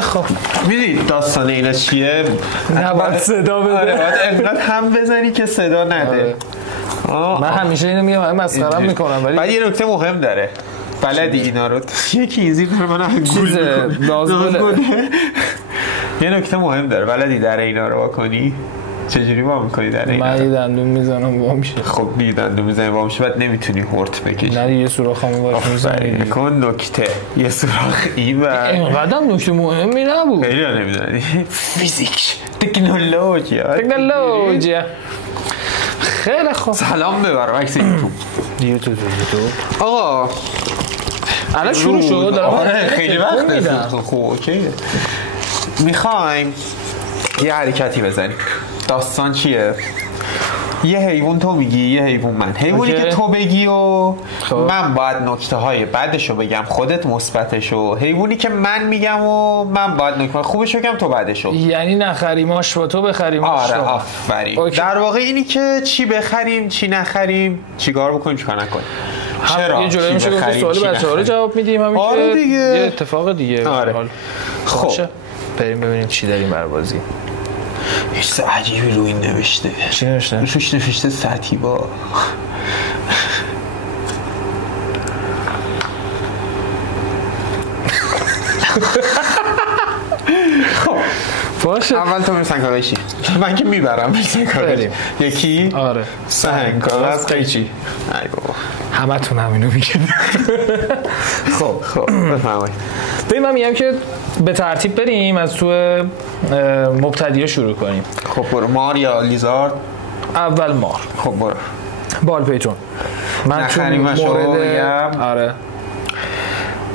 خب میدید داستان اینا چیه؟ نباید صدا بده. انقدر هم بزنی که صدا نده. من همیشه اینو میگم، همه مسخره‌ام میکنم، ولی بعد یه نکته مهم داره. بلدی اینا رو یکی ایزی داره من چیز لازمه. یه نکته مهم داره، بلدی در اینا رو واکنی؟ چجوری با میکنی در اینا؟ من یه دندون میزنم با میشه. خب یه دندون میزنی با میشه، بعد نمیتونی هورت بکشی. نه یه سوراخ هم باش میزنی. کن نکته یه سوراخ این و اینقدر نکته مهمی نبود. خیلی ها نمیدونی. فیزیک تکنولوژیا خیلی خوب. سلام ببرم عکس یوتیوب. آقا الان شروع شد. آره خیلی وقت. خب اوکی. میخوایم یه حرکتی بزنیم. داستان چیه؟ یه حیوان تو میگی، یه حیوان من. حیوانی که تو بگی و من باید نکته های بعدشو بگم، خودت مثبتشو. حیوانی که من میگم و من باید نکته خوبشو بگم، تو بعدشو. یعنی نخریماش با تو بخریماش. آره آفرین. در واقع اینی که چی بخریم چی نخریم، چیکار بکنیم چیکار نکنیم. چرا؟ یه جوری میشه گفت سوال بچه‌ها رو جواب میدیم همین. آره دیگه. یه اتفاق دیگه. آره. خب بریم ببینیم چی داریم برای بازی. یه چیز عجیبی روی این نوشته. چی نوشته؟ روش نوشته سطیبا. خب باشه. اول تو میرسن کارایشی، من که میبرم میرسن کارایشی. یکی آره سهن کاغذ قیچی. ای بابا همه تون همینو میگید. خب بفرمایید. ببین من میگم که به ترتیب بریم از تو مبتدی‌ها شروع کنیم. خب برو. مار یا لیزارد؟ اول مار. خب برو. بال پیتون. من تو مورد آره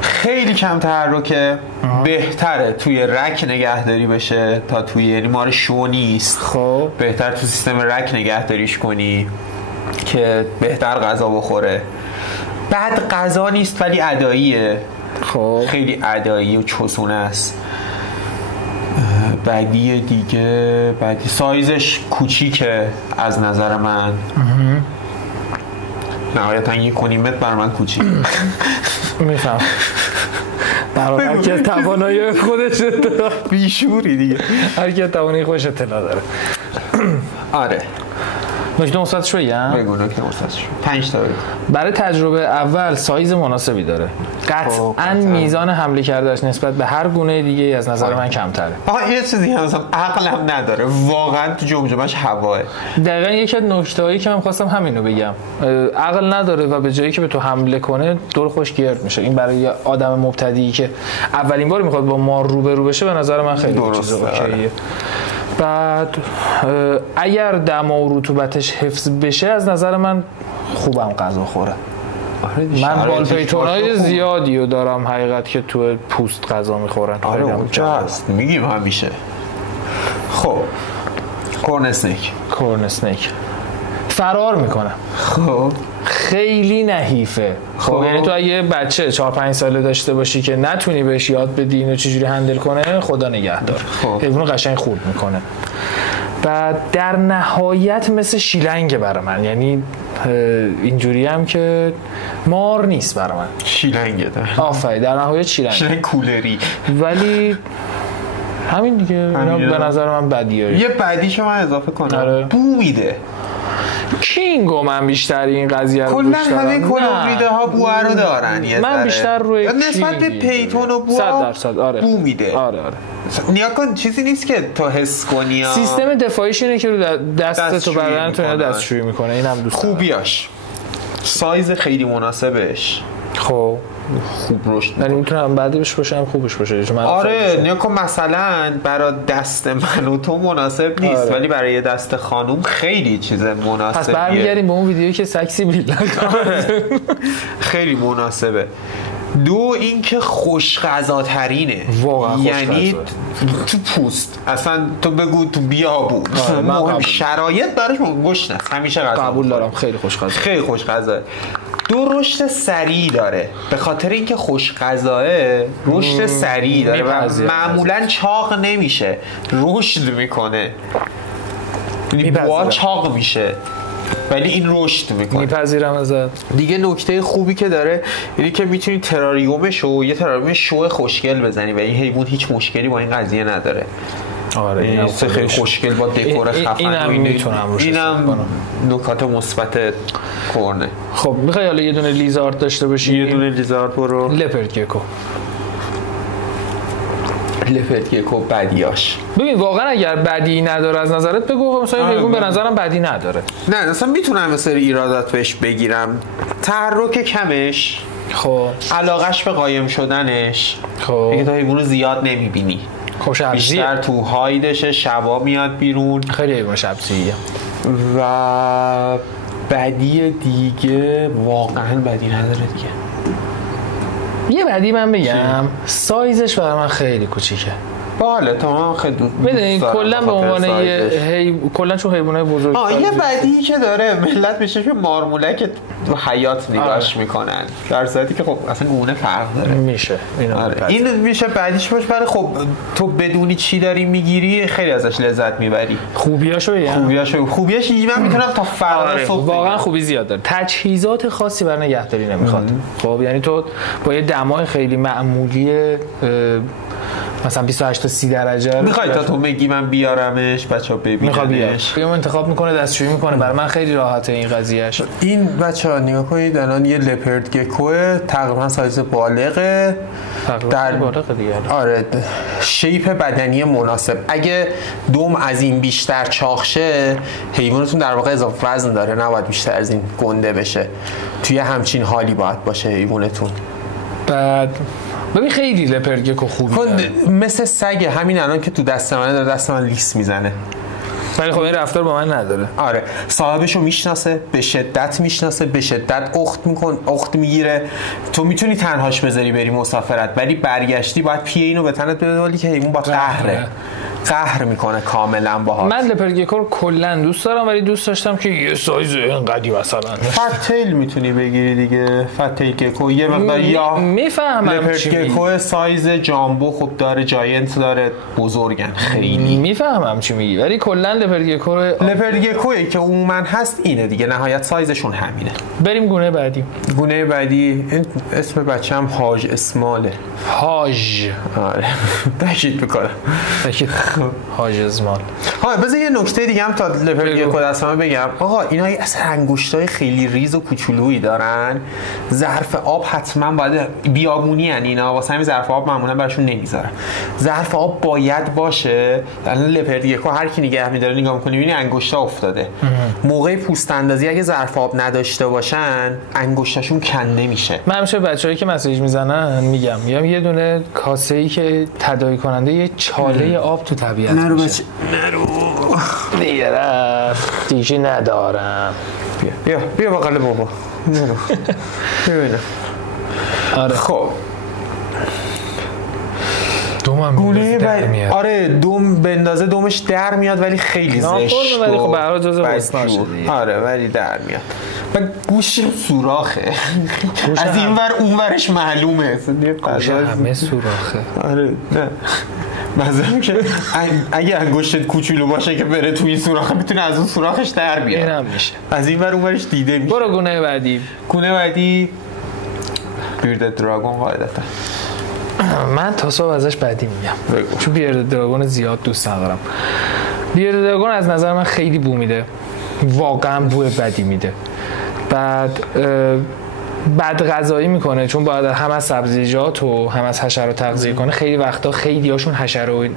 خیلی کم تحرکه، بهتره توی رک نگهداری بشه تا توی، یعنی مار شو نیست. خب بهتر تو سیستم رک نگهداریش کنی که بهتر غذا بخوره. بعد غذا نیست ولی اداییه. خب خیلی ادایی و چوسونه است. بعدی دیگه سایزش کوچیکه از نظر من. نهایتا 1.5 متر بر من کوچیک. میفهم. هر کی توانایی خودش داره. بیشوری دیگه. هر کی توانایی خودش اطلاع داره. آره. نکته مثبتش بگم؟ بگو نکته مثبتش. 5 تا بگو. برای تجربه اول سایز مناسبی داره. قطعاً میزان حمله کردهش نسبت به هر گونه دیگه از نظر من کمتره. آها یه چیزی مثلا عقلم نداره. واقعا تو جمجمه‌اش هواه. دقیقاً یکی از نکته‌هایی که من خواستم همینو بگم. عقل نداره و به جایی که به تو حمله کنه دور خوش گرد میشه. این برای آدم مبتدی که اولین بار میخواد با مار روبرو بشه به نظر من خیلی چیز اوکیه. بعد اگر دما و رطوبتش حفظ بشه از نظر من خوبم غذا خوره. من بال پیتونای زیادی رو دارم حقیقت که تو پوست غذا میخورن. آره اونجا هست میگیم همیشه. خب کورن اسنیک فرار میکنه. خب خیلی نحیفه. خب یعنی تو اگه بچه 4-5 ساله داشته باشی که نتونی بهش یاد بدی اینو چجوری هندل کنه، خدا نگهدار. حیوانو قشنگ خورد میکنه. و در نهایت مثل شیلنگه برای من، یعنی اینجوری هم که مار نیست برای من. شیلنگه آفرین، در نهایت شیلنگ کولری. ولی همین دیگه. اینا به نظر من بدیه. یه بدیشو من اضافه کنم. آره. بو میده. کینگو من بیشتر این قضیه رو کلا همه کلوبریده ها بو رو دارن. من بیشتر روی نسبت به پیتون و بو 100% آره بو میده. آره نیا کن چیزی نیست که تو حس کنی. سیستم دفاعیش اینه که رو دست تو بدن تو دستشویی میکنه. اینم دوست خوبیاش سایز خیلی مناسبش. خب خوب رشد یعنی میتونم بعدش باشه هم خوبش باشه. آره نیا کن مثلا برای دست من و تو مناسب نیست. آره. ولی برای دست خانوم خیلی چیز مناسبیه. پس برمیگردیم به اون ویدیویی که سکسی بیل خیلی مناسبه. دو اینکه خوش غذاترینه. واقعا یعنی تو پوست اصلا تو بگو تو بیابون مهم شرایط براش گوشت نه همیشه غذا قبول دارم. خیلی خوش غذا، خیلی خوش غذا. دو رشد سریع داره به خاطر اینکه خوش غذاه. رشد سریع داره و معمولا چاق نمیشه، رشد میکنه. بوا چاق میشه. ولی این رشد میکنه. میپذیرم ازت. دیگه نکته خوبی که داره اینه که میتونی تراریومشو یه تراریوم شو خوشگل بزنی و این حیوان هیچ مشکلی با این قضیه نداره. آره اینم خیلی خوشگل با دکور خفن. اینم میتونم روش اینم نکات مثبت کورنه. خب میخوای حالا یه دونه لیزارد داشته باشی؟ یه دونه لیزارد برو. لپرد گکو بدیاش. ببین واقعا اگر بدی نداره از نظرت بگو، مثلا حیوان به نظرم بدی نداره. نه اصلا میتونم یه سری ایرادات بهش بگیرم. تحرک کمش، خب علاقش به قایم شدنش، خب اینکه تو حیوانو زیاد نمیبینی، بیشتر تو هایدشه، شبا میاد بیرون، خیلی حیوان شبزیه. و بدی دیگه واقعا بدی نداره دیگه. یه بدی من بگم، سایزش برای من خیلی کوچیکه. باله تمام خیلی ببین کلا به عنوان یه کلا چون حیوانای بزرگ یه بدی که داره ملت میشه که مارمولک تو حیات نگاش میکنن، در صورتی که خب اصلا گونه فرق داره. میشه این میشه بدیش باشه، ولی خب تو بدونی چی داری میگیری خیلی ازش لذت میبری. خوبیاش من میتونم تا فردا واقعا خوبی زیاد داره. تجهیزات خاصی برای نگهداری نمیخواد. خب یعنی تو با یه دمای خیلی معمولی مثلا 28 تا 30 درجه میخوای تا تو میگی من بیارمش بچه‌ها ببیننش. میخوام انتخاب میکنه، دستشویی میکنه. برای من خیلی راحته این قضیهش. این بچه‌ها نگاه کنید الان یه لپرد گکو تقریبا سایز بالغه، در بالغ دیگه. آره شیپ بدنی مناسب. اگه دم از این بیشتر چاق شه حیوانتون در واقع اضافه وزن داره، نباید بیشتر از این گنده بشه. توی همچین حالی باید باشه حیوانتون. بعد ببین خیلی لپرد گکو خوبه، مثل سگ همین الان که تو دست منه داره دست من لیس میزنه، ولی خب این رفتار با من نداره. آره صاحبشو میشناسه، به شدت میشناسه، به شدت اخت میگیره. تو میتونی تنهاش بذاری بری مسافرت، ولی برگشتی باید پیه اینو به تنت ببری که حیوان با قهر میکنه کاملا باهات. من لپرد گکو رو کلا دوست دارم، ولی دوست داشتم که یه سایز اینقدی مثلا فت تیل میتونی بگیری دیگه. فت تیل گکو یه مقدار یا میفهمم لپرد گکو سایز جامبو خوب داره، جاینت داره، بزرگن خیلی. میفهمم چی میگی، ولی کلا لپرد گکویی که عموما هست اینه دیگه، نهایت سایزشون همینه. بریم گونه بعدی. گونه بعدی این اسم بچه‌م هاج اسماله. هاج. آره تاکید میکنم. هاج اسمال. بذار یه نکته دیگه هم تا لپرد گکو دستمه بگم. آقا اینا اصلا انگشتای خیلی ریز و کوچولویی دارن. ظرف آب حتما باید بیابونی ان اینا، واسه همین ظرف آب معمولا براشون نمیذارن. ظرف آب باید باشه. الان لپرد گکو هر کی نگه می‌داره نگاه می‌کنی می‌بینی انگشتا افتاده. موقع پوست اندازی اگه ظرف آب نداشته باشن انگشتاشون کنده میشه. من همیشه بچه‌هایی که مسیج میزنن میگم یه دونه کاسه‌ای که تداعی کننده یه چاله آب تو طبیعت نرو میشه. بچه نرو دیگه دیگه ندارم. بیا بغل بابا. نرو ببینم. آره خب دومم در میاد. آره دوم بندازه دومش در میاد ولی خیلی زشت، ولی خب به هر حال جزء وسناشه. آره ولی در میاد. و گوش سوراخه. از این ور اون ورش معلومه. گوش همه سوراخه. آره نه مثلا که اگه انگشتت کوچولو باشه که بره توی این سوراخ میتونه از اون سوراخش در بیاد. اینم میشه. از این ور اون ورش دیده میشه. برو گونه بعدی. گونه بعدی بیرد دراگون قاعدتا. من تا صبح ازش بدی میگم چون بیرد دراگون زیاد دوست ندارم. بیرد دراگون از نظر من خیلی بو میده، واقعا بوی بدی میده. بعد بد غذایی میکنه چون باید هم از سبزیجات و هم از حشره تغذیه کنه. خیلی وقتا خیلی هاشون حشره و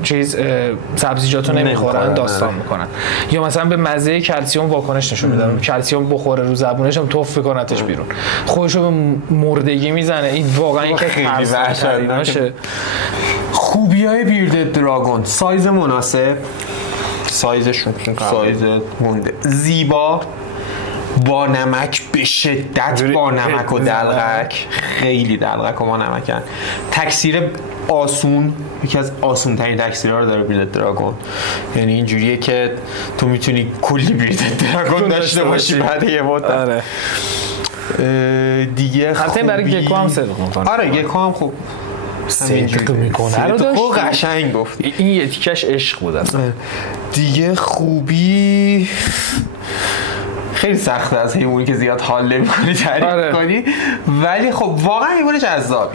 سبزیجات رو نمیخورن، داستان میکنن. یا مثلا به مزه کلسیم واکنش نشون میدن، کلسیم بخوره رو زبونش هم توف کنتش بیرون، خودشو به مردگی میزنه. این واقعا این که خیلی وحشتناکه. خوبیای بیرد دراگون سایز مناسب، سایزشون سایز مونده، زیبا، با نمک به شدت، با نمک و دلغک، خیلی دلغک و با نمکن. تکثیر آسون، یکی از آسون ترین تکثیرها رو داره بیرد دراگون. یعنی اینجوریه که تو میتونی کلی بیرد دراگون داشته باشی بعد یه مدت. آره دیگه حتی برای گکو هم صدق میکنه. آره گکو هم خوب صدق میکنه رو داشت. تو قشنگ گفتی. این یه تیکش عشق بود اصلا. دیگه خوبی خیلی سخته از حیوانی که زیاد حال نمی‌کنی تعریف کنی، ولی خب واقعا حیوان جذاب.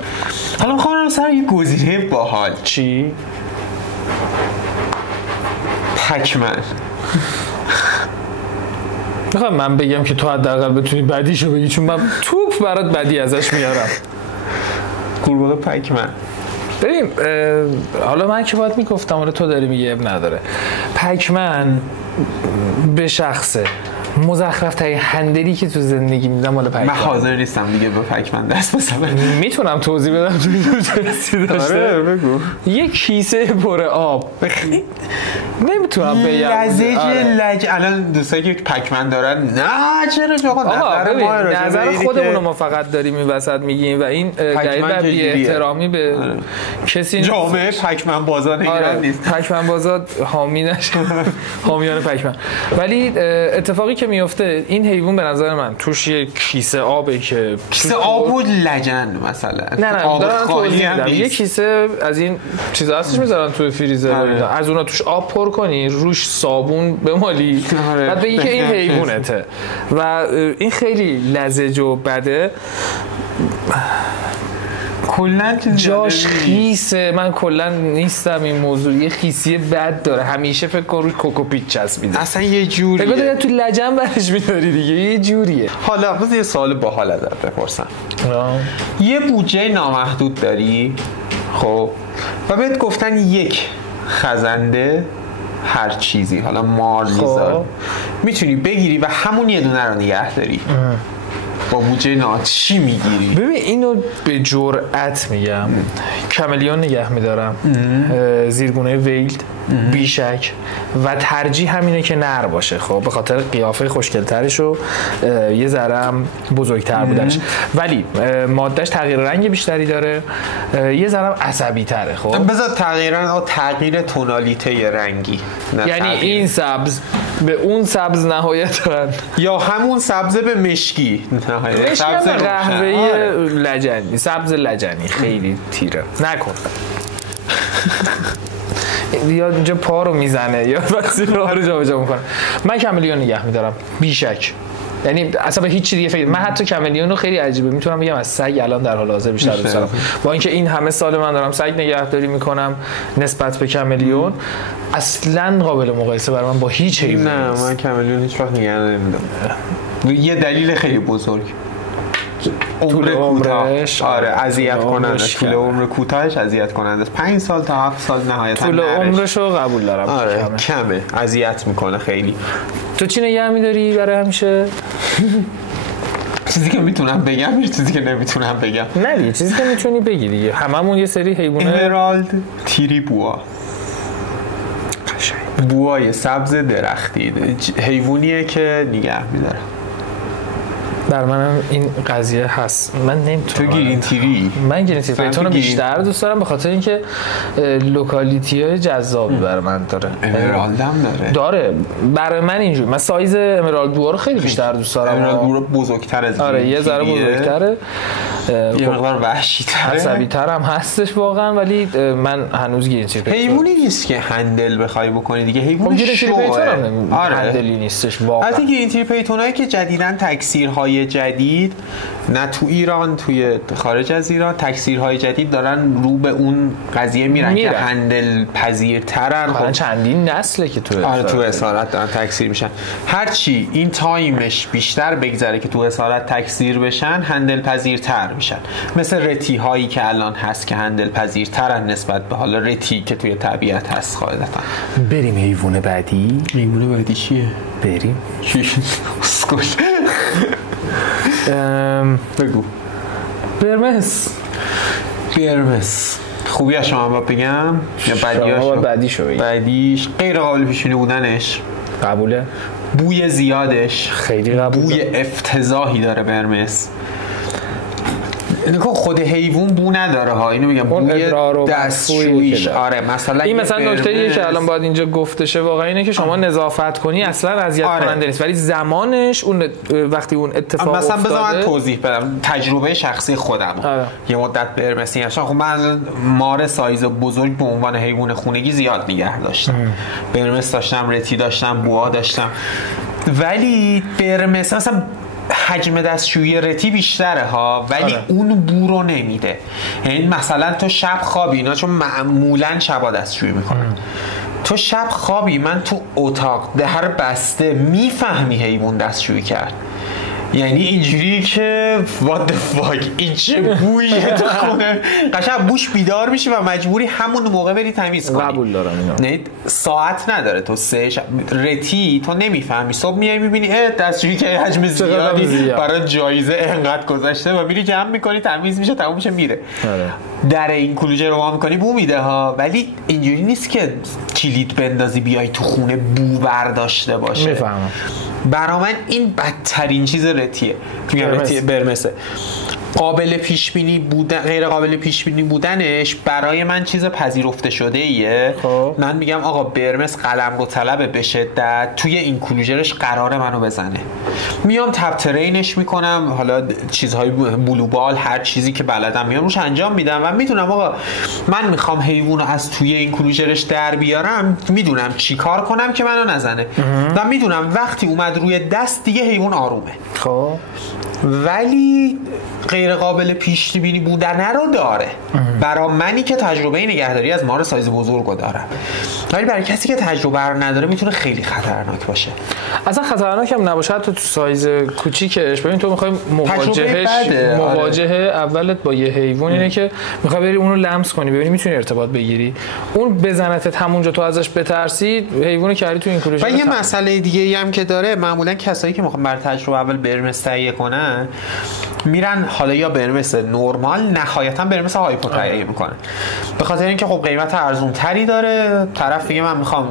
حالا می‌خوام سر یه گزینه باحال. چی؟ پکمن. میخوام من بگم که تو حداقل بتونی بدیشو بگی، چون من توپ برات بدی ازش میارم. قورباغه پکمن. ببین حالا من که باید میگفتم، حالا تو داری میگی اب نداره. پکمن به شخصه مزخرف ترین هندلی که تو زندگی میدم مال پکمن. من حاضر نیستم دیگه به پکمن دست بزنم. میتونم توضیح بدم توی چیزی داشته؟ آره بگو. یک کیسه پر آب. نمیتونم بگم لزج. الان دوستایی که پکمن دارن نه چرا آقا نظر خودمون ما فقط داریم این وسط میگیم و این دلیل بر بی احترامی به کسی نیست. جامعه پکمن بازار ایران نیست. پکمن بازار حامی نشه، حامیان پکمن. ولی اتفاقی که میفته این حیوان به نظر من توش یه کیسه آبه که کیسه آب بود لجن مثلا. نه دارن توضیح میدم. یه کیسه از این چیزا هستش میذارن توی فریزر، از اونها توش آب پر کنی، روش صابون بمالی، بعد بگی که این حیوانته و این خیلی لزج و بده. کلا جاش خیسه. من کلا نیستم این موضوع، یه خیسی بد داره، همیشه فکر کن روی کوکوپیت چسبیده، اصلا یه جوریه. بگو تو لجن برش می‌داری دیگه، یه جوریه. حالا بذار یه سوال باحال ازت بپرسم. یه بودجه نامحدود داری، خب، و بهت گفتن یک خزنده هر چیزی، حالا مار میذار، میتونی بگیری و همون یه دونه رو نگه داری، با بودجه چی میگیری؟ ببین اینو به جرئت میگم، کاملیون نگه میدارم، زیرگونه ویلد بیشک، و ترجیح همینه که نر باشه، خب به خاطر قیافه خوشگل‌ترش و یه ذره‌ام بزرگتر بودنش، ولی مادهش تغییر رنگ بیشتری داره، یه ذره‌ام عصبی تره. خب بذار تغییر تونالیته رنگی، یعنی این سبز به اون سبز نهایتاً، یا همون سبز به مشکی نهایتاً، سبز قهوه‌ای لجنی، سبز لجنی خیلی تیره نکن. یا اینجا پا رو میزنه یا وقتی راه رو جابجا میکنه. من کاملیون نگه میدارم بیشک، یعنی اصلا به هیچ چیز دیگه فکر. من حتی کاملیون رو خیلی عجیبه میتونم بگم از سگ الان در حال حاضر بیشتر دوست دارم، با اینکه این همه سال من دارم سگ نگهداری میکنم نسبت به کاملیون اصلا قابل مقایسه برای من با هیچ حیوانی نیست. نه من کاملیون هیچ وقت نگه نمیدم. یه دلیل خیلی بزرگ، طول عمرش. آره اذیت کننده، طول عمر کوتاهش اذیت کننده است. 5 سال تا 7 سال نهایتا طول عمرش رو قبول دارم. آره کمه، اذیت میکنه خیلی. تو چی نگه می‌داری برای همیشه؟ چیزی که میتونم بگم، چیزی که نمیتونم بگم. نه دیگه چیزی که میتونی بگی دیگه. هممون یه سری حیوانه. امرالد تیری بوا، بوای سبز درختی، حیوانیه که نگه می‌دارم. بر منم این قضیه هست. من نمیتونم. تو گرین تیری؟ من گرین تیری پیتون رو بیشتر دوست دارم به خاطر اینکه لوکالیتی های جذابی برای من داره. امرالد هم داره. برای من اینجوری، من سایز امرالد بوا رو خیلی بیشتر دوست دارم. امرالد بوا بزرگتر از آره یه ذره بزرگتره، یه مقدار وحشی‌تره، عصبی‌تر هم هستش واقعا، ولی من هنوز گرین تیری پیتون. حیوانی نیست که هندل بخوای بکنی دیگه، حیوان گرین تیری پیتون آره هندلی نیستش واقعا. البته گرین تیری پیتونایی که جدیداً تکثیرهای جدید، نه تو ایران، توی خارج از ایران تکثیرهای جدید دارن رو به اون قضیه میرن که هندل پذیرترن. خب چندین نسله که تو تو اسارت دارن تکثیر میشن. هرچی این تایمش بیشتر بگذره که تو اسارت تکثیر بشن هندل پذیرتر میشن، مثل رتی هایی که الان هست که هندل پذیرترن نسبت به حالا رتی که توی طبیعت هست. قاعدتا بریم حیوان بعدی. حیوان بعدی چیه؟ بریم اسکول بگو. برمس خوبی از شما باید بگم یا بعدیشو بگم؟ بعدیش غیر قابل پیشونی بودنش قبوله، بوی زیادش خیلی قبوله، بوی افتضاحی داره برمس. اینو خود حیوان بو نداره ها، اینو میگم بوی دستشویش. آره مثلا این مثلا نکته‌ایه که الان باید اینجا گفته شه واقعا اینه که شما نظافت کنی اصلا اذیت کننده نیست، ولی زمانش اون وقتی اون اتفاق مثلا افتاده. بذار من توضیح بدم تجربه شخصی خودم. یه مدت برمسی داشتم، خب من مار سایز بزرگ به عنوان حیوان خونگی زیاد نگه داشتم. برمس داشتم، رتی داشتم، بوها داشتم. ولی برمس مثلا حجم دستشویی رتی بیشتره ها، ولی اون بو رو نمیده. یعنی مثلا تو شب خوابی، اینا چون معمولا شبا دستشویی میکنن، تو شب خوابی، من تو اتاق در بسته میفهمی حیوان دستشویی کرد. یعنی اینجوری که what the fuck این چه بویه تو خونه، قشنگ بوش بیدار میشه و مجبوری همون موقع بری تمیز کنی. قبول دارم اینا. نه ساعت نداره، تو رتی تو نمیفهمی، صبح میای میبینی دستشویی که حجم زیادی برای جایزه انقدر گذاشته و میری جمع میکنی، تمیز میشه، تموم میشه، میره. در این کلوچه رو وا میکنی بو میده ها، ولی اینجوری نیست که کلید بندازی بیای تو خونه بو برداشته باشه. میفهمم. برای من این بدترین چیز رتیه. برمسه. قابل پیش بینی بودن، غیر قابل پیش بینی بودنش برای من چیز پذیرفته شده ایه. من میگم آقا برمس قلم رو طلبه به شدت، توی این کلوجرش قرار منو بزنه، میام تپ ترینش میکنم، حالا چیزهای بلوبال هر چیزی که بلدم میام روش انجام میدم و میدونم آقا من میخوام حیوانو از توی این کلوجرش در بیارم، میدونم چی کار کنم که منو نزنه و میدونم وقتی اومد روی دست دیگه حیوان آرومه. خب ولی غیر قابل پیش بینی بودن رو داره. برای منی که تجربه نگهداری از مار سایز بزرگو دارم، ولی برای کسی که تجربه رو نداره میتونه خیلی خطرناک باشه. اصلا خطرناک هم نباشه حتی تو سایز کوچیکش. ببین تو میخوای مواجهه اولت با یه حیوان اینه که میخوای بری اونو لمس کنی، ببینی میتونی ارتباط بگیری، اون بزنتت همونجا تو ازش بترسی، حیوانو کردی تو این کلوچه. و یه مسئله دیگه ای هم که داره، معمولا کسایی که میخوان بر تجربه اول برمس تهیه کنن میرن حالا یا برمس نورمال، نهایتا برمس هایپو تهیه میکنن، به خاطر اینکه خب قیمت ارزون تری داره. طرف میگه من میخوام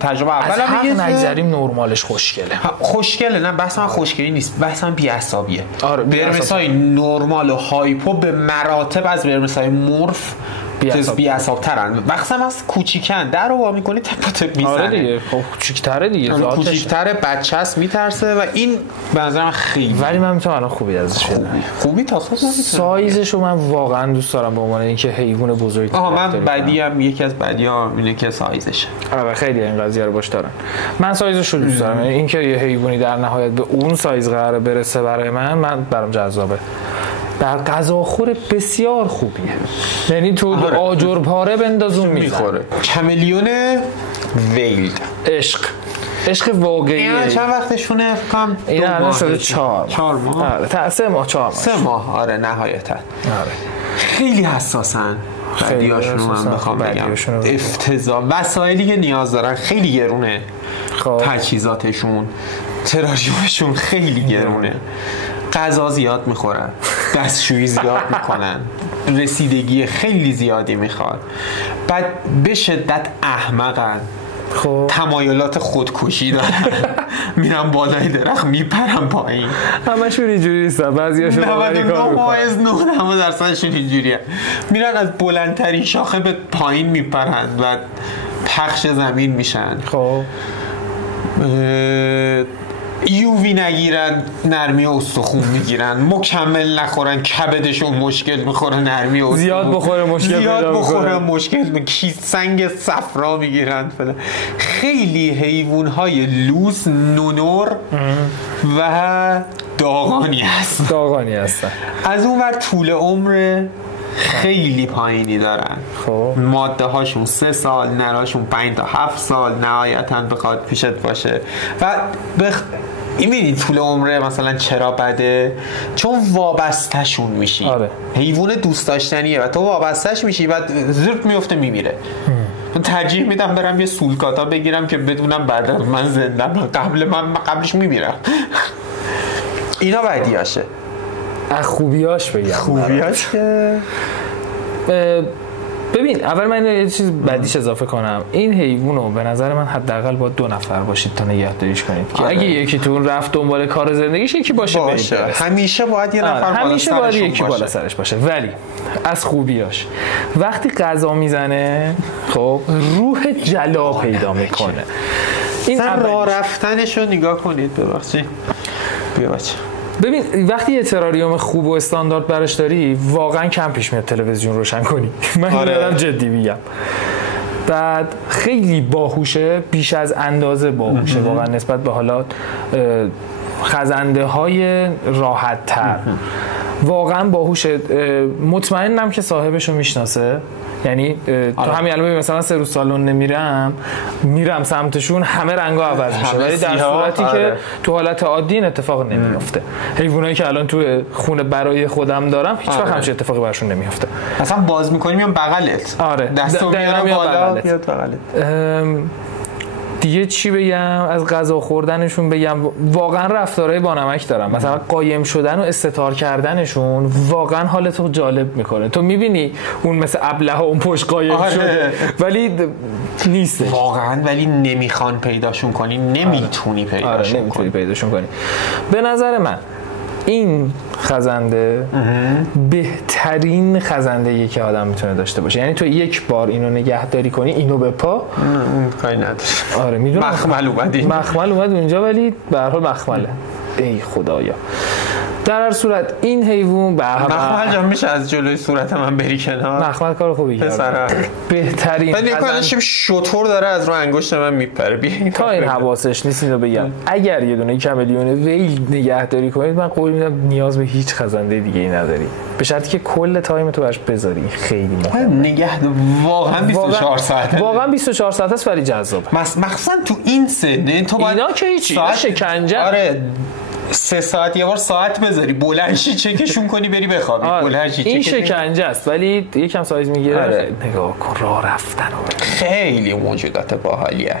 تجربه اولم بگیرم، نگذریم نورمالش خوشگله. نه بحث من خوشگلی نیست، بحث من بی‌عصابیه. برمس های نورمال و هایپو به مراتب از برمس های مورف بی‌عصاب ترن، مخصوصا از کوچیکن در رو وا می‌کنی تپ تپ میزنه. آره دیگه، خب کوچیک‌تره دیگه، ذاتش کوچیک‌تره، بچه‌ست، میترسه و این به نظر من خیلی، ولی من میتونم الان خوبی ازش بدم. خوبی تا خود سایزشو من واقعا دوست دارم، به عنوان اینکه حیوان بزرگی. من بدیم یکی از بدیام اینه که سایزشه. آره خیلی این قضیه رو باش دارن. من سایزشو دوست دارم، یعنی اینکه یه حیوانی در نهایت به اون سایز قراره برسه برای من برام جذابه. در غذاخور بسیار خوبیه، یعنی تو آجر پاره بندازون میخوره. کملیون ویلد، عشق واقعیه. اینا چند وقتشونه؟ کم اینا الان شده 4 ماه. آره 3 ماه 3 ماه. آره نهایتا. آره خیلی حساسن. بدیاشون من بخوام بگم افتضاح. وسایلی که نیاز دارن خیلی گرونه. تجهیزاتشون، تراژیمشون خیلی گرونه. غذا زیاد میخورن، دستشویی زیاد میکنن، رسیدگی خیلی زیادی میخواد، بعد به شدت احمقن، تمایلات خودکشی دارن، میرن بالای درخت میپرن پایین. همشون اینجوری نیستن، بعضیاشون واقعا کار میکنن. 99% اینجوریه، میرن از بلندترین شاخه به پایین میپرن و پخش زمین میشن. خب یووی نگیرن، نرمی استخون میگیرن، مکمل نخورن، کبدشون مشکل میخوره، نرمی استخون زیاد بخوره مشکل سنگ صفرا میگیرن فلان. خیلی حیوانهای لوس، نونور و داغانی هستن. از اون ور طول عمر خیلی پایینی دارن. خب ماده هاشون 3 سال، نراشون 5 تا 7 سال نهایتاً بخواد پیشت باشه. و این میدید طول عمره مثلا چرا بده؟ چون وابسته شون میشی. آره. حیوان دوست داشتنیه و تو وابستهش میشی و زرد میفته میمیره. من ترجیح میدم برم یه سولکاتا بگیرم که بدونم بعد از من زنده، قبلش میمیرم. اینا بدیاشه. خوبیاش بگم. خوبیاش که ببین، اول من یه چیز بعدیش اضافه کنم. این حیوانو به نظر من حداقل باید 2 نفر باشید تا نگهداریش کنید که اگه یکیتون رفت دنبال کار زندگیش یکی باشه. همیشه باید یه نفر همیشه باید یکی بالا سرش باشه. ولی از خوبیاش وقتی غذا میزنه خب روح جلا پیدا میکنه. این راه رفتنشو نگاه کنید. ببخشید بیا بچه. ببین وقتی یه تراریوم خوب و استاندارد براش داری واقعا کم پیش میاد تلویزیون روشن کنی. من دارم جدی میگم. بعد خیلی باهوشه، بیش از اندازه باهوشه واقعا نسبت به حالا خزنده های راحت تر. واقعا باهوشه. مطمئنم که صاحبشو میشناسه، یعنی تو همین الان مثلا 3 روز سالن میرم سمتشون، همه رنگا عوض میشه، ولی در صورتی که تو حالت عادی این اتفاق نمیفته. حیوانایی که الان تو خونه برای خودم دارم هیچ وقت همچین اتفاقی براشون نمیفته. مثلا باز می‌کنیم میام بغلت. آره دستو میارم بالا میاد بغلت. دیگه چی بگم؟ از غذا خوردنشون بگم، واقعا رفتارهای بانمک دارن. مثلا قایم شدن و استتار کردنشون واقعا حالتو جالب میکنه. تو میبینی اون مثل ابله اون پشت قایم شده ولی نیست واقعا، ولی نمیخوان پیداشون کنی، نمیتونی پیداشون کنی. به نظر من این خزنده بهترین خزنده که آدم میتونه داشته باشه. یعنی تو یک بار اینو نگهداری کنی، اینو به پا، اون کاری نداره. آره میدونم مخمل اومد اونجا، ولی به هر حال مخمله. ای خدایا. در هر صورت این حیوان مخمل جان میشه از جلوی صورت من بری کنار. مخمل کار خوبی کرد. بهترین ولی کانش شطور داره از رو انگشت من میپره. تا این حواسش نیست اینو بگم. اگر یه دونه کملیون ویل نگهداری کنید، من قول میدم نیاز به هیچ خزنده دیگه ای نداری، به شرطی که کل تایم تو براش بذاری. خیلی مهمه. واقعا 24 ساعته. واقعا 24 ساعت است، ولی جذابه. مخصوصا تو این سن تو باید اینا که هیچ شکنجه. آره 3 ساعت یه بار ساعت بذاری، بلند شی چکشون کنی بری بخوابی. این شکنجه است، ولی یکم سایز میگیره. نگاه کن راه رفتن خیلی موجودات باحالیه.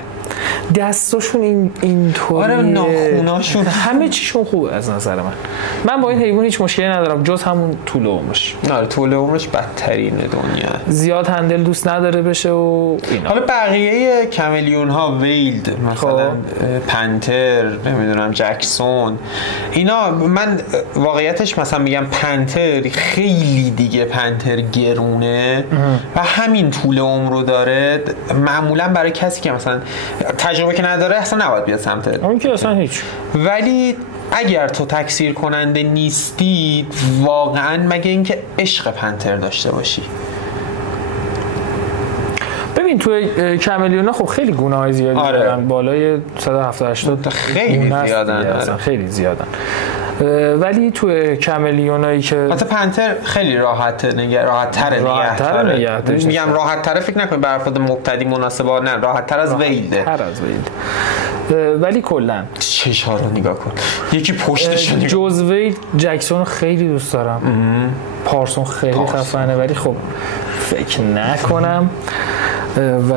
دستاشون اینطوریه. آره ناخوناشون همه چیشون خوبه از نظر من با این حیوان هیچ مشکلی ندارم جز همون طول عمرش. آره طول عمرش بدترین دنیا. زیاد هندل دوست نداره بشه و اینا. حالا بقیه کملیون ها، ویلد مثلا پنتر، نمیدونم جکسون، اینا من واقعیتش مثلا میگم پنتر خیلی دیگه پنتر گرونه و همین طول عمر رو داره. معمولا برای کسی که مثلا تجربه که نداره اصلا نباید بیاد سمت اون که اصلا هیچ. ولی اگر تو تکثیر کننده نیستی، واقعا مگه اینکه عشق پنتر داشته باشی. ببین توی کملیونا خب خیلی گونه‌های زیادی دارن. بالای 170-80 خیلی زیادن. خیلی زیادن. ولی تو کملیونایی که مثلا پنتر خیلی راحت‌تره نگهداری. میگم راحت‌تره، فکر نکنید به افراد مبتدی مناسبه، نه راحت‌تر از ویلده. ولی کلا چشا رو نگاه کن، یکی پشتش نگاه. جز ویل جکسون خیلی دوست دارم. پارسون خیلی خفنه، ولی خب فکر نکنم و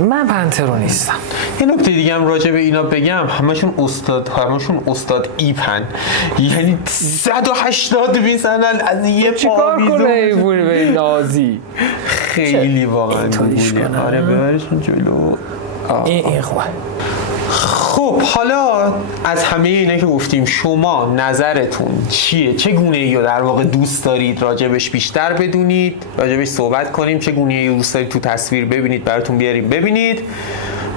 من پنترو نیستم. یه نکته دیگه هم راجع به اینا بگم، همشون استاد ایپن، یعنی 180 میزنن از یه پا. چیکار کنه حیوانی به این نازی؟ خیلی واقعا گوله. آره ببرشون جلو. این خوبه. خب حالا از همه اینا که گفتیم، شما نظرتون چیه؟ چه گونه‌ای رو در واقع دوست دارید راجبش بیشتر بدونید، راجبش صحبت کنیم؟ چه گونه‌ای رو دوست دارید تو تصویر ببینید براتون بیاریم ببینید؟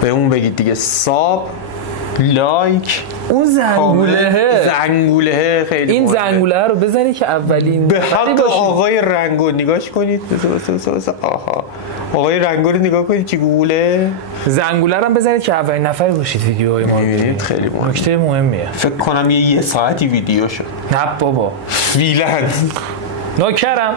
به اون بگید دیگه. ساب، لایک، اون زنگوله خیلی این زنگوله رو بزنید که اولین به حق آقای رنگو نگاش کنید. آها آقای رنگو رو نگاه کنید چی گوله. زنگوله رو هم بزنید که اولین نفر باشید ویدیوهای ما ببینید. خیلی مهمه، نکته مهمیه. فکر کنم یه ساعتی ویدیو شد. نه بابا فیلن نوکرم.